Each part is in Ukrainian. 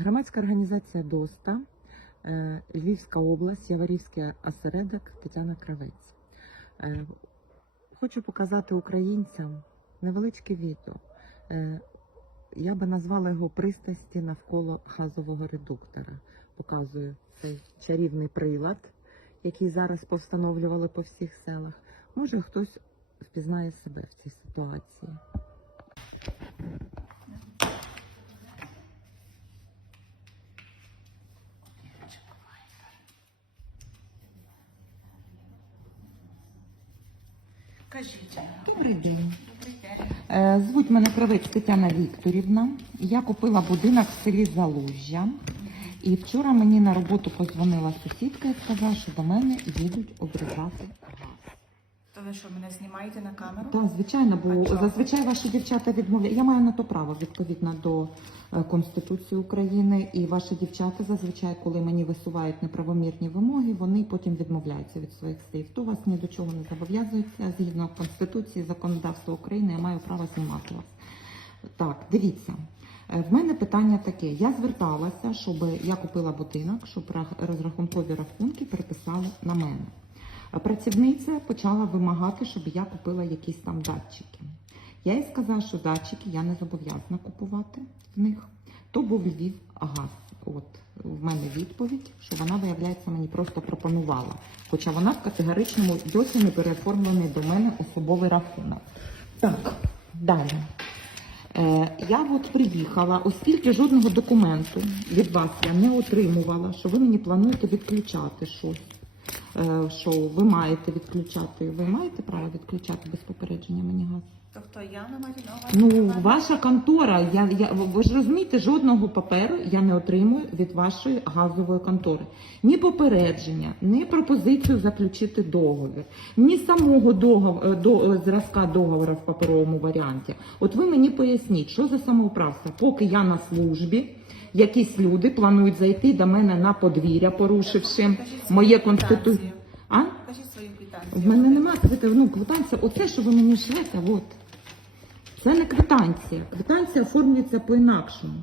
Громадська організація ДОСТА, е, Львівська область, Яворівський осередок Тетяна Кравець. Е, Хочу показати українцям невеличке відео. Е, Я би назвала його пристрасті навколо газового редуктора. Показую цей чарівний прилад, який зараз повстановлювали по всіх селах. Може, хтось впізнає себе в цій ситуації. Кажіть. Добрий день. Добрий день. Е, Звуть мене Кравець Тетяна Вікторівна. Я купила будинок в селі Залужжя. І вчора мені на роботу позвонила сусідка і сказала, що до мене їдуть обрізати ви що, мене знімаєте на камеру? Так, звичайно, бо А чого? зазвичай ваші дівчата відмовляють. Я маю на то право відповідно до е, Конституції України. І ваші дівчата зазвичай, коли мені висувають неправомірні вимоги, вони потім відмовляються від своїх слів. То вас ні до чого не зобов'язується. Згідно Конституції, законодавства України, я маю право знімати вас. Так, дивіться. Е, В мене питання таке: я зверталася, щоб я купила будинок, щоб рах- розрахункові рахунки переписали на мене. А Працівниця почала вимагати, щоб я купила якісь там датчики. Я їй сказала, що датчики я не зобов'язана купувати в них. То був Львів газ. От в мене відповідь, що вона, виявляється, мені просто пропонувала. Хоча вона в категоричному досі не переоформлений до мене особовий рахунок. Так, далі. Е, я от приїхала, оскільки жодного документу від вас я не отримувала, що ви мені плануєте відключати щось. Е, що ви маєте відключати. Ви маєте право відключати без попередження мені газ? Тобто я на увазі на увазі. Ну, ваша контора, я, я, ви ж розумієте, жодного паперу я не отримую від вашої газової контори. Ні попередження, ні пропозицію заключити договір, ні самого договор, до, е, зразка договору в паперовому варіанті. От ви мені поясніть, що за самоуправство? Поки я на службі, якісь люди планують зайти до мене на подвір'я, порушивши моє конституцію. А? Кажіть свою квитанцію. В мене немає квитанції. Ну, квитанція, оце, що ви мені шлете, от. Це не квитанція. Квитанція оформлюється по-інакшому.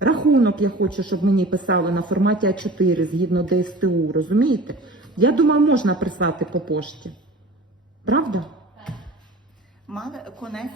Рахунок я хочу, щоб мені писали на форматі А4 згідно ДСТУ, розумієте? Я думаю, можна прислати по пошті. Правда? Мали конець.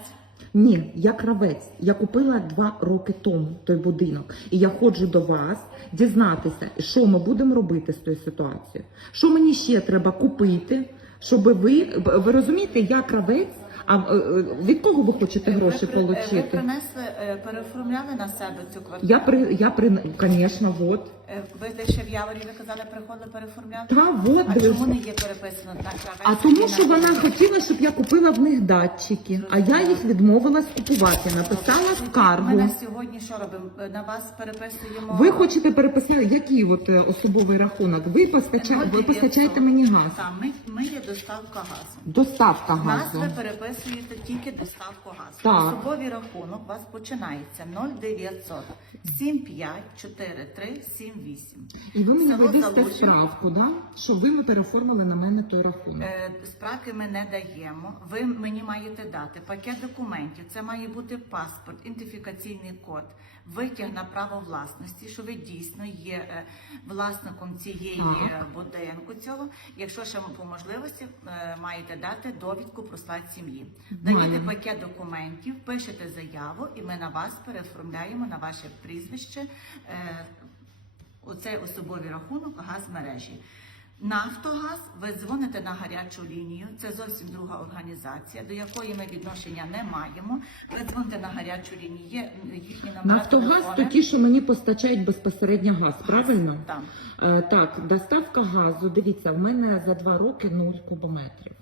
Ні, я кравець. Я купила два роки тому той будинок. І я ходжу до вас дізнатися, що ми будемо робити з тою ситуацією. Що мені ще треба купити, щоб ви. Ви розумієте, я кравець, а е, е, від кого ви хочете гроші ви, е, Ви принесли, е, переоформляли на себе цю квартиру? Я при я при звісно, от. Е, Ви ще в Яворі, ви казали, приходили переоформляли? Та от А дивись. чому не є переписано кравець? А тому, що вона хотіла, щоб я купила в них датчики, а я їх відмовилась купувати. Написала Ми скаргу. на сьогодні що робимо? Е, На вас переписуємо... Ви хочете переписати який от е, особовий рахунок? Ви постача... ви постачаєте мені газ. Так, ми, ми є доставка газу. Доставка У нас газу. ви переписуєте тільки доставку газу. Так. Особовий рахунок у вас починається 0900 75 43 78. І ви мені Село видасте справку, да? що ви ми переоформили на мене той рахунок. Е, Справки ми не даємо. Ви мені маєте дати пакет документів. Це має бути паспорт, ідентифікаційний код, витяг на право власності, що ви дійсно є е, власником цієї е, будинку. Цього, якщо ще по можливості е, маєте дати довідку про склад сім'ї. Даєте пакет документів, пишете заяву, і ми на вас переоформляємо на ваше прізвище. е, Оцей особовий рахунок газмережі. Нафтогаз, ви дзвоните на гарячу лінію. Це зовсім друга організація, до якої ми відношення не маємо. Ви дзвоните на гарячу лінію. Є їхні номери Нафтогаз то ті, що мені постачають безпосередньо газ, правильно? Там. Е, так, доставка газу. Дивіться, в мене за два роки 0 кубометрів.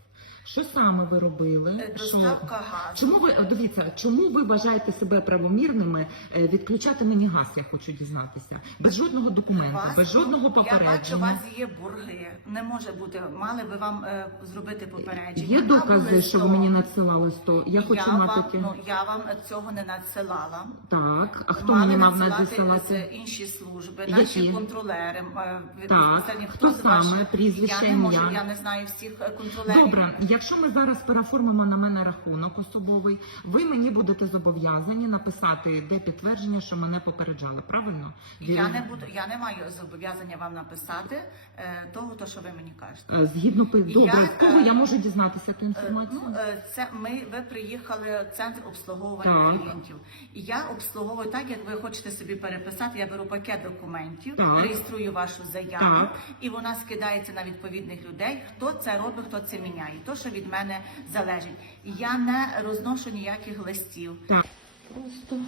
Що саме ви робили? Е, Що- Доставка газу. Чому ви дивіться, чому ви вважаєте себе правомірними е, відключати мені газ? Я хочу дізнатися без жодного документу, Вас- без жодного Я бачу, у вас є борги. Не може бути. Мали би вам е, зробити попередження. Є докази, що ви мені надсилали 100? Я хочу я мати вам, ну, я вам цього не надсилала. Так, а хто Мали мені мав надсилати надсилати? інші служби, Які? наші контролери. е, Так, хто з саме? ваших- Прізвище, я не можу, я не знаю всіх е, контролерів. Добре, я Якщо ми зараз переоформимо на мене рахунок особовий, ви мені будете зобов'язані написати де підтвердження, що мене попереджали. Правильно? Я не буду, я не маю зобов'язання вам написати е, того, то, що ви мені кажете. Е, Згідно пи- добре, Я, з кого е, я можу дізнатися ту Е, інформацію? Ну, е, це ми ви приїхали в центр обслуговування Так. клієнтів. І я обслуговую так, як ви хочете собі переписати. Я беру пакет документів, Так. реєструю вашу заяву, Так. і вона скидається на відповідних людей. Хто це робить, хто це міняє. То, що від мене залежить. І Я не розношу ніяких листів. Так. Просто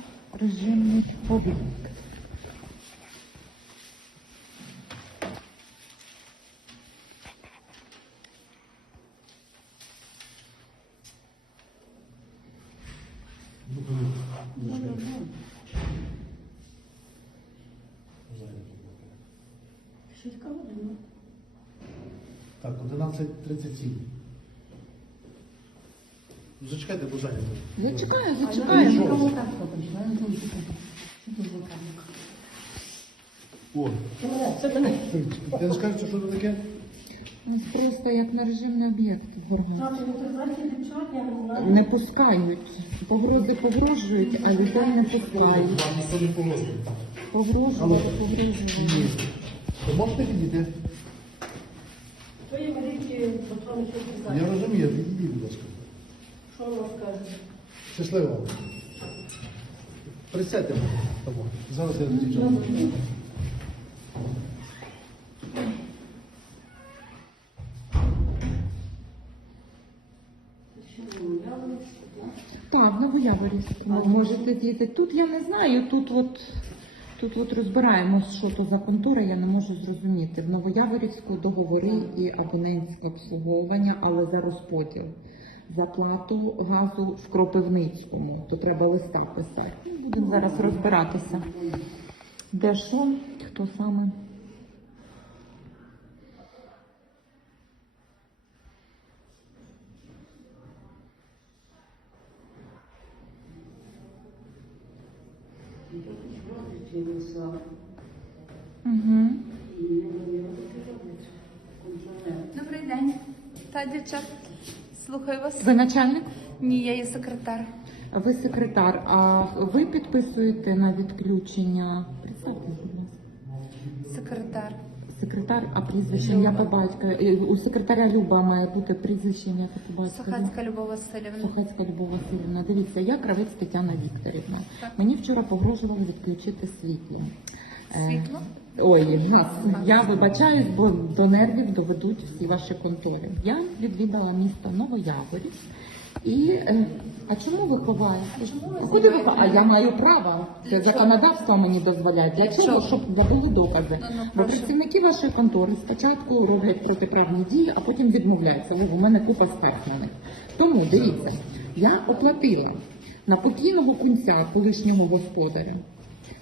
режимний об'єкт. Так, 11.37. Зачекайте, бо зайнято. Я чекаю, зачекаю. Що? О, я не скажу, що це таке? У нас просто як на режимний об'єкт в Горгані. Не пускають. Погрози погрожують, а людей не пускають. Вам ніхто не погрожує. Погрожують, Алло. погрожують. Ні. Ви можете що Я розумію, підійдіть, будь ласка. Що вам скажете? Щасливо. Присядьте тому. Зараз я дівчата. Так, Новояворівськ. Ви можете діти. Тут я не знаю, тут от. Тут от розбираємось, що то за контора, я не можу зрозуміти. В Новояворівську договори і абонентське обслуговування, але за розподіл. За плату газу в Кропивницькому, то треба листа писати. Ну, Будемо зараз розбиратися. Де що, хто саме? Угу. Добрий день. Та дівчат. Слухаю вас. Ви начальник? Ні, я є секретар. Ви секретар. А ви підписуєте на відключення? Представтесь, будь ласка. Секретар. Секретар, а прізвище ім'я по батька. Е, У секретаря Люба має бути прізвище ім'я по батька. Сухацька Любов Васильівна. Сухацька Любов Васильівна. Дивіться, я кравець Тетяна Вікторівна. Так. Мені вчора погрожували відключити світло. Світло? Ой, газ. я вибачаюсь, бо до нервів доведуть всі ваші контори. Я відвідала місто Новояворів. І е, а чому ви ховаєте? Куди ви? А я маю право. Це законодавство мені дозволяє. Для чого? Щоб були докази. Ну, ну, Бо працівники вашої контори спочатку роблять протиправні дії, а потім відмовляються. О, у мене купа скарг. Тому дивіться, я оплатила на покійного кунця колишнього господаря.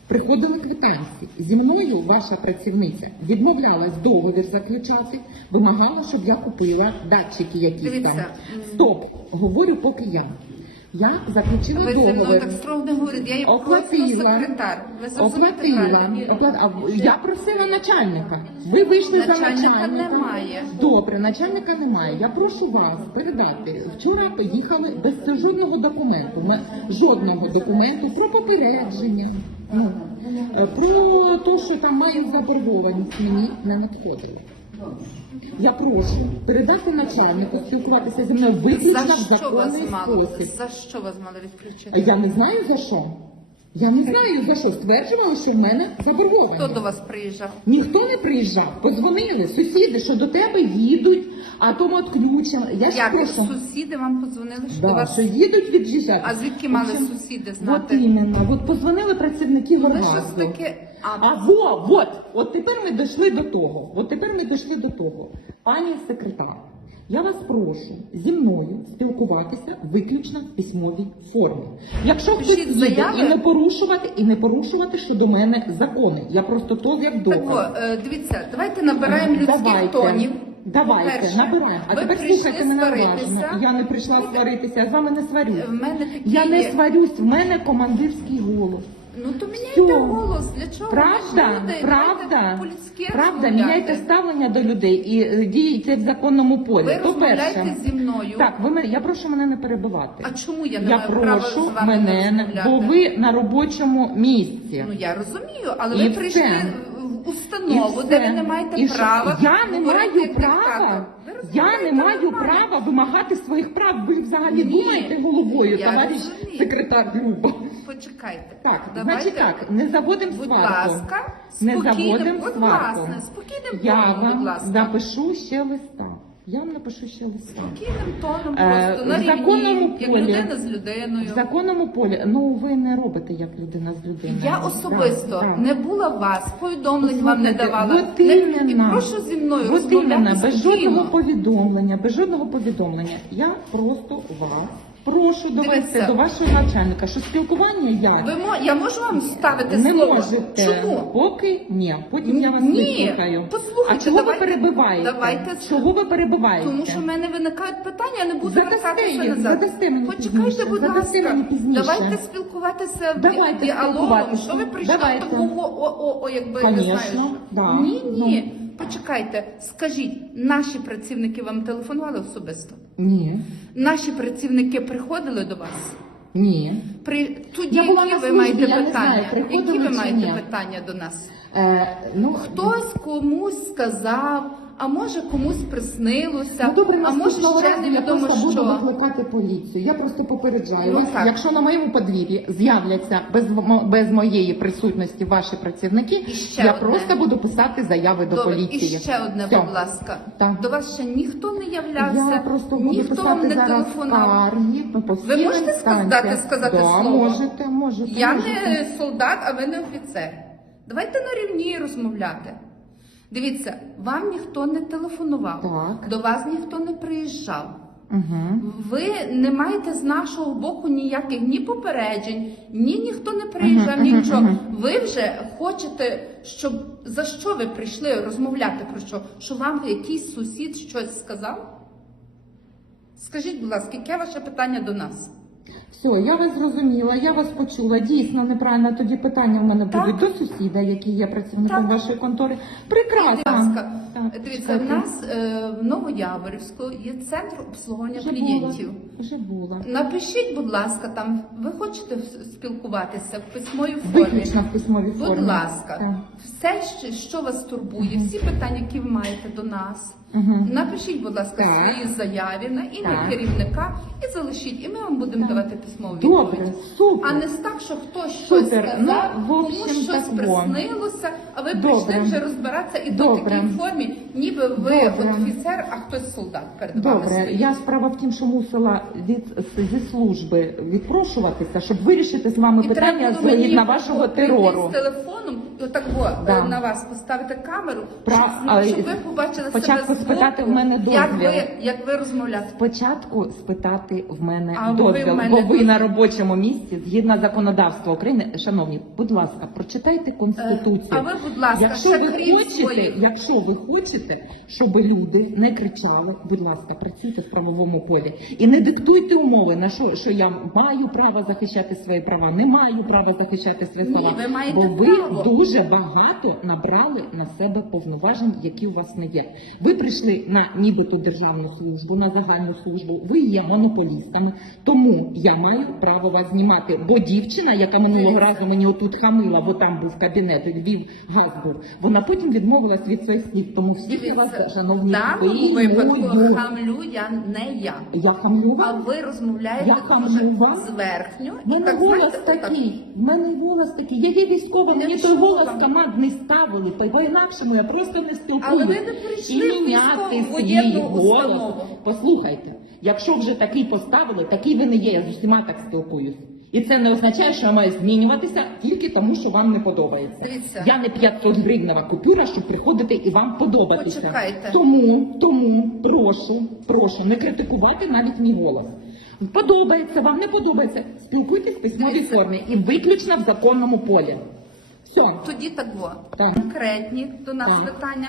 Приходили квитанції. Зі мною ваша працівниця відмовлялась договір заключати, вимагала, щоб я купила датчики якісь там. Стоп, говорю поки я. Я заключила Ви зі мною договір. так строго не говорите. Я є просто Оплатила, секретар. Ви зрозумієте оплатила, правильно? опла- а в- я просила начальника. Ви вийшли за Начальника начальника. немає. Добре, начальника немає. Я прошу вас передати. Вчора поїхали без жодного документу, ме- жодного документу про попередження. Ну, е, про те, що там мають заборгованість, мені не надходило. Я прошу передати начальнику, спілкуватися зі мною виключно в законний спосіб. За що вас мали відключити? Я не знаю за що. Я не знаю за що. Стверджували, що в мене заборгованість. Хто до вас приїжджав? Ніхто не приїжджав. Подзвонили сусіди, що до тебе їдуть, а тому відключено. Я ж Як прошу. сусіди вам подзвонили, що до Да, вас? що їдуть від'їжджати. А звідки мали общем, сусіди От знати? іменно. От позвонили працівники Ви Горгазу. таке. А, А во, от, от тепер ми дійшли до того. От тепер ми дійшли до того. Пані секретар, я вас прошу зі мною спілкуватися виключно в письмовій формі. Якщо хтось Пишіть заяви. і не порушувати, і не порушувати щодо мене закони. Я просто то як так о, е, дивіться, давайте набираємо людських Давайте. тонів. Давайте, По-перше, набираємо. А ви тепер прийшли слухайте мене сваритися. уважно. Я не прийшла сваритися, я з вами не сварюсь. В мене такі Я не є- сварюсь, в мене командирський голос. Ну то міняйте Всьо. голос. Для чого? Правда, Люди, правда, давайте по-людськи правда, розмовляти. міняйте ставлення до людей і е, в законному полі. Ви То перше. зі мною. Так, ви мене, я прошу мене не перебивати. А чому я не я маю права прошу з вами мене, не- розмовляти? бо ви на робочому місці. Ну я розумію, але І ви все. прийшли в установу, де все. ви не маєте І що? права. Я не говорити маю як диктатор. права. Ви Я не розмовляєте маю нормально. права вимагати своїх прав. Ви взагалі Ні. думаєте головою, Я товариш розумію. секретар Люба. Почекайте. Так, Давайте, значить так, не заводимо Будь сварку. ласка, Не заводимо будь сварку. ласка, спокійним Я тоном, вам будь ласка. напишу ще листа. Я вам напишу ще листа. Спокійним тоном Е, просто на в рівні, як полі- людина з людиною. В законному полі, ну ви не робите як людина з людиною. Я особисто Да, да. не була вас, повідомлень вам не давала. от Не- іменно. і прошу зі мною От розмовляти іменно, без спокійно. жодного повідомлення, без жодного повідомлення. Я просто вас прошу довести Дивіться. до вашого начальника, що спілкування я Ви мо- я можу вам ставити не слово? можете. Чому? Поки ні. Потім я вас Ні, вислухаю. послухайте, а чого давайте- ви перебиваєте? давайте- Чого ви перебиваєте? Тому що в мене виникають питання, я не буду Задасте вертатися їх, назад. задасте мені Почекайте, пізніше, будь задасте ласка. мені пізніше. Давайте спілкуватися в Давайте діалогом. спілкуватися. Що ви прийшли Давайте. до такого о, о, о, якби не Конечно, знаю. що? да. Ні, ні. Почекайте, скажіть, наші працівники вам телефонували особисто? Ні. Наші працівники приходили до вас? Ні. При тоді Я була які на ви службі, маєте я не питання? знаю, приходили які ви чи маєте ні. питання до нас? Е, ну, Хтось комусь сказав, а може комусь приснилося, Ну, добре, а може ще я невідомо просто буду викликати поліцію. Я просто попереджаю Ну, вас. так. Якщо на моєму подвір'ї з'являться без, без моєї присутності ваші працівники, І ще я одне. просто буду писати заяви до Добре, поліції. і ще одне, Все. будь ласка. Так. До вас ще ніхто не являвся, Я просто буду ніхто вам не телефонував. скарги ну, Ви можете сказати- сказати да, слово? можете, можете. Я можете. не солдат, а ви не офіцер. Давайте на рівні розмовляти. Дивіться, вам ніхто не телефонував, Так. до вас ніхто не приїжджав. Угу. Ви не маєте з нашого боку ніяких ні попереджень, ні ніхто не приїжджав, Мгм, мгм, нічого. мгм. Ви вже хочете, щоб за що ви прийшли розмовляти про що? Що вам якийсь сусід щось сказав? Скажіть, будь ласка, яке ваше питання до нас? Все, я вас зрозуміла, я вас почула. Дійсно неправильно. Тоді питання в мене Так. будуть до сусіда, який є працівником Так. вашої контори. Будь Прекрасно. ласка, Так, дивіться, чекайте. в нас е, в Новояворівську є центр обслуговування Вже клієнтів. була. Вже була. Напишіть, будь ласка, там ви хочете спілкуватися в письмовій формі. Виключно в письмовій Будь формі. ласка, Так. все, що, що вас турбує, всі питання, які ви маєте до нас, Мгм. напишіть, будь ласка, Так. свої заяві на ім'я Так. керівника і залишіть, і ми вам будемо давати письмову Добре, відповідь. супер. А не так, що хтось щось Супер. сказав, Ну, в комусь щось так, во. приснилося, а ви Добре. прийшли вже розбиратися і Добре. до такій формі, ніби ви Добре. офіцер, а хтось солдат перед вами Добре, стоїть. я справа в тім, що мусила від зі служби відпрошуватися, щоб вирішити з вами І питання було мені згідно вашого прийти терору. з телефоном, і отак во, Да. е, на вас поставити камеру, Про- щоб, а, щоб ви побачили спочатку себе спитати збоку, в мене як дозвіл. ви, як ви розмовляти. Спочатку спитати в мене А ви в мене бо ви дозвіл. на робочому місці згідно законодавства України. Шановні, будь ласка, прочитайте конституцію. Е, а ви, будь ласка, якщо ви хочете, своїх- якщо ви хочете, щоб люди не кричали, будь ласка, працюйте в правовому полі і не диктуйте умови на що, що я маю право захищати свої права, не маю права захищати свої Ні, ви маєте бо ви право. дуже багато набрали на себе повноважень, які у вас не є. Ви прийшли на нібито державну службу, на загальну службу. Ви є монополістами, тому я маю право вас знімати. Бо дівчина, яка минулого разу мені отут хамила, бо там був кабінет, Львів газ був, вона потім відмовилась від своїх слів. Тому всі вас, шановні, даному випадку хамлю я не я. Я хамлю А ви розмовляєте Я хамлю вас? зверхньо. В мене так, голос знаєте, такий, в мене голос такий. Я є військова, мені той голос команд не ставили, та по інакшому я просто не спілкуюся. Але ви не прийшли І міняти свій голос. установу. Послухайте, якщо вже такий поставили, такий ви не є, я з усіма так спілкуюсь. І це не означає, що я маю змінюватися тільки тому, що вам не подобається. Дивіться. Я не 500 гривнева купюра, щоб приходити і вам подобатися. Почекайте. Тому, тому прошу, прошу не критикувати навіть мій голос. Подобається вам, не подобається. Спілкуйтесь в письмовій Дивіться. формі і виключно в законному полі. Все. Тоді так во. Так. Конкретні до нас Так. питання.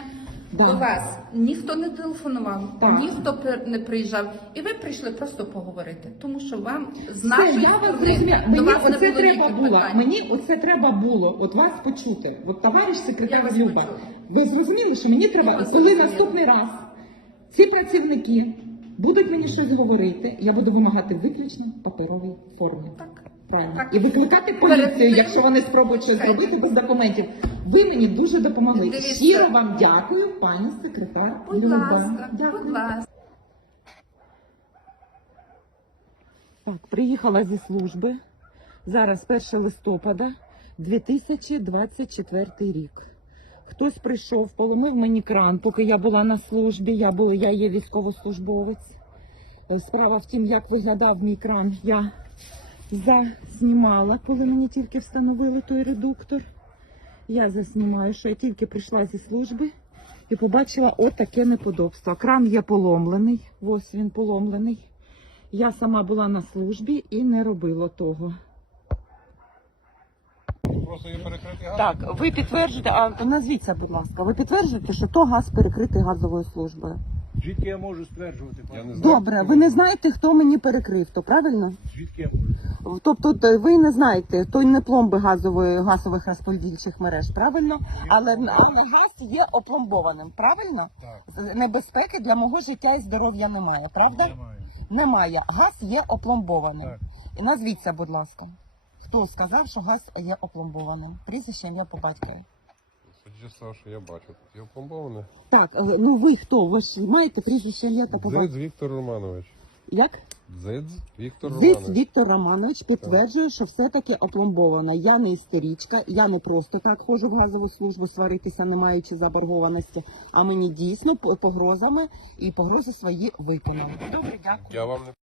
Да. До вас ніхто не телефонував, Так. ніхто не приїжджав, і ви прийшли просто поговорити, тому що вам з Все, я вас зрозуміла. Мені вас оце треба було. питань. Мені оце треба було. От вас почути. От товариш секретар Люба. Ви зрозуміли, що мені треба, вас коли зрозуміла. наступний раз ці працівники будуть мені щось говорити, я буду вимагати виключно в паперовій формі. Так. Правильно. Так. І викликати поліцію, якщо вони спробують щось зробити без документів. Ви мені дуже допомогли. Дивіться. Щиро вам дякую, пані секретар Будь Люба. ласка, Дякую. будь ласка. Так, приїхала зі служби. Зараз 1 листопада 2024 рік. Хтось прийшов, поломив мені кран, поки я була на службі. Я, була, я є військовослужбовець. Е, Справа в тім, як виглядав мій кран, я заснімала, коли мені тільки встановили той редуктор. Я заснімаю, що я тільки прийшла зі служби і побачила отаке неподобство. Кран є поломлений. Ось він поломлений. Я сама була на службі і не робила того. Просто газ. Так, ви підтверджуєте, а назвіться, будь ласка, ви підтверджуєте, що то газ перекритий газовою службою. Звідки я можу стверджувати? Я не знаю. Добре, ви не знаєте, хто мені перекрив, то правильно? Звідки я можу? Тобто т- ви не знаєте, то не пломби газової газових розподільчих мереж, правильно? Але, але газ є опломбованим, правильно? Так. Небезпеки для мого життя і здоров'я немає, правда? Немає. Немає. Газ є опломбованим. Так. І назвіться, будь ласка. Хто сказав, що газ є опломбованим? Прізвище ім'я по батькові. З що я бачу, тут є опломбоване. Так, е, ну ви хто? Ви ж маєте прізвище ім'я та по батькові? Дзиць Віктор Романович. Як? Дзиць Віктор Зіс Романович. Віктор Романович підтверджує, що все-таки опломбовано. Я не істеричка, я не просто так ходжу в газову службу сваритися, не маючи заборгованості, а мені дійсно по- погрозами і погрози свої виконали. Добре, дякую. Я вам не